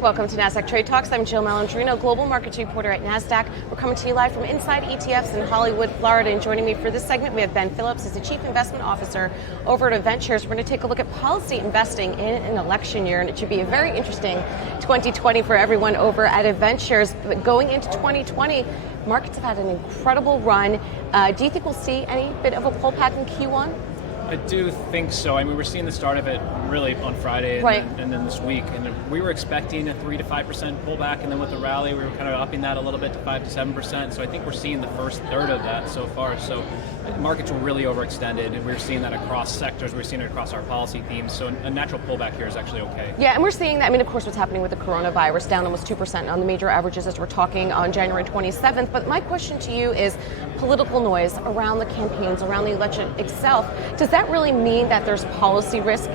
Welcome to Nasdaq Trade Talks. I'm Jill Malandrino, Global Markets Reporter at Nasdaq. We're coming to you live from Inside ETFs in Hollywood, Florida. And joining me for this segment, we have Ben Phillips, as the Chief Investment Officer over at EventShares. We're going to take a look at policy investing in an election year, and it should be a very interesting 2020 for everyone over at EventShares. But going into 2020, markets have had an incredible run. Do you think we'll see any bit of a pullback in Q1? I do think so. I mean, we're seeing the start of it really on Friday and then this week. And we were expecting a 3 to 5% pullback, and then with the rally, we were kind of upping that a little bit to 5 to 7%. So I think we're seeing the first third of that so far. So markets were really overextended, and we're seeing that across sectors. We're seeing it across our policy themes. So a natural pullback here is actually okay. Yeah, and we're seeing that. I mean, of course, what's happening with the coronavirus, down almost 2% on the major averages as we're talking on January 27th. But my question to you is political noise around the campaigns, around the election itself. Does that really mean that there's policy risk?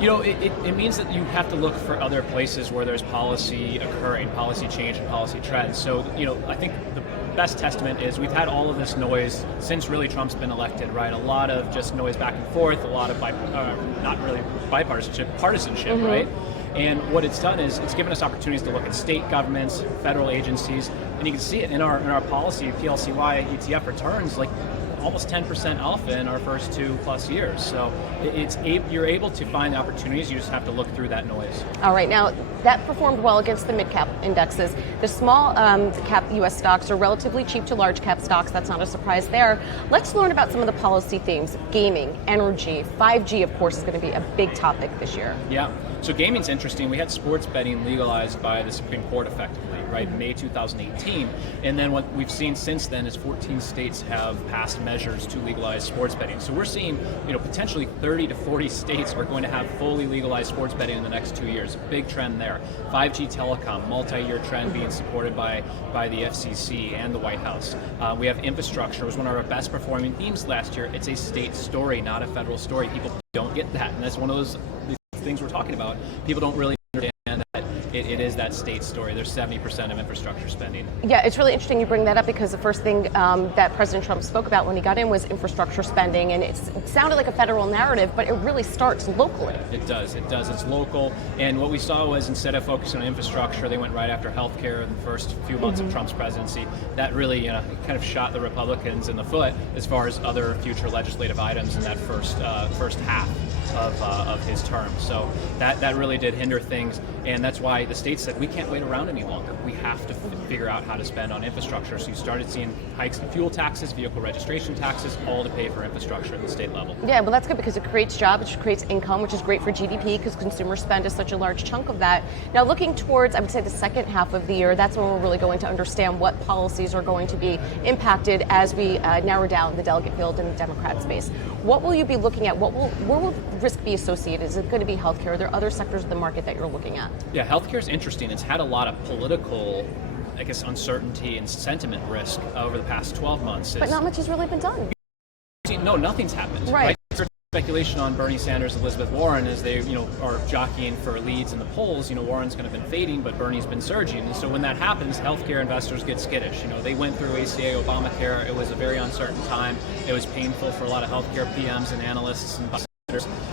You know, it means that you have to look for other places where there's policy occurring, policy change and policy trends. So, you know, I think the best testament is we've had all of this noise since really Trump's been elected, right? A lot of just noise back and forth, a lot of not really bipartisanship, partisanship, right? And what it's done is it's given us opportunities to look at state governments, federal agencies, and you can see it in our policy, PLCY ETF returns, like almost 10% alpha in our first 2+ years. So you're able to find the opportunities, you just have to look through that noise. All right, now that performed well against the mid-cap indexes. The small cap US stocks are relatively cheap to large cap stocks. That's not a surprise there. Let's learn about some of the policy themes. Gaming, energy, 5G, of course, is going to be a big topic this year. Yeah, so gaming's interesting. We had sports betting legalized by the Supreme Court effectively, right, May 2018. And then what we've seen since then is 14 states have passed measures to legalize sports betting. So we're seeing, you know, potentially 30 to 40 states are going to have fully legalized sports betting in the next 2 years. Big trend there. 5G telecom, multi-year trend being supported by the FCC and the White House. We have infrastructure. It was one of our best performing themes last year. It's a state story, not a federal story. People don't get that, and that's one of those things we're talking about. People don't really understand that it is that state story. There's 70% of infrastructure spending. Yeah, it's really interesting you bring that up, because the first thing that President Trump spoke about when he got in was infrastructure spending, and it sounded like a federal narrative, but it really starts locally. It does. It's local, and what we saw was instead of focusing on infrastructure, they went right after healthcare in the first few months of Trump's presidency. That really kind of shot the Republicans in the foot as far as other future legislative items in that first half of his term. So that really did hinder things, and that's why the state said we can't wait around any longer. We have to figure out how to spend on infrastructure. So you started seeing hikes in fuel taxes, vehicle registration taxes, all to pay for infrastructure at the state level. Yeah, well, that's good because it creates jobs, it creates income, which is great for GDP because consumer spend is such a large chunk of that. Now, looking towards, I would say, the second half of the year, that's when we're really going to understand what policies are going to be impacted as we narrow down the delegate field in the Democrat space. What will you be looking at? Where will risk be associated? Is it going to be healthcare? Are there other sectors of the market that you're looking at? Yeah, healthcare is interesting. It's had a lot of political, I guess, uncertainty and sentiment risk over the past 12 months. But not much has really been done. No, nothing's happened. Right. Speculation on Bernie Sanders, Elizabeth Warren, as they, are jockeying for leads in the polls. Warren's kind of been fading, but Bernie's been surging. And so when that happens, healthcare investors get skittish. They went through ACA, Obamacare. It was a very uncertain time. It was painful for a lot of healthcare PMs and analysts and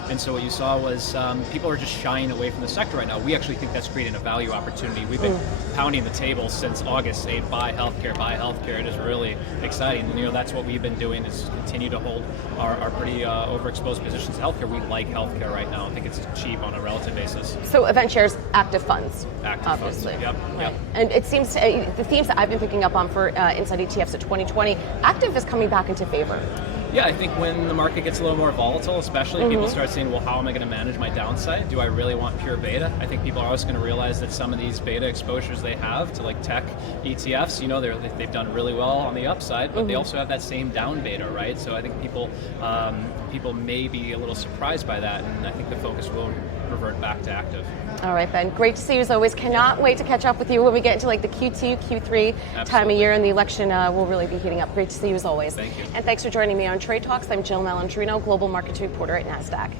And so what you saw was people are just shying away from the sector right now. We actually think that's creating a value opportunity. We've been pounding the table since August, saying buy healthcare. It is really exciting. And that's what we've been doing, is continue to hold our pretty overexposed positions in healthcare. We like healthcare right now. I think it's cheap on a relative basis. So EventShares, active funds. Active obviously. Funds, yep. And it seems the themes that I've been picking up on for Inside ETFs at 2020, active is coming back into favor. Yeah, I think when the market gets a little more volatile, especially, people start saying, well, how am I going to manage my downside? Do I really want pure beta? I think people are also going to realize that some of these beta exposures they have to like tech ETFs, they've done really well on the upside, but they also have that same down beta, right? So I think people may be a little surprised by that, and I think the focus will revert back to active. All right, Ben. Great to see you as always. Cannot wait to catch up with you when we get into the Q2, Q3 time of year, and the election will really be heating up. Great to see you as always. Thank you. And thanks for joining me on Trade Talks. I'm Jill Malandrino, Global Markets Reporter at Nasdaq.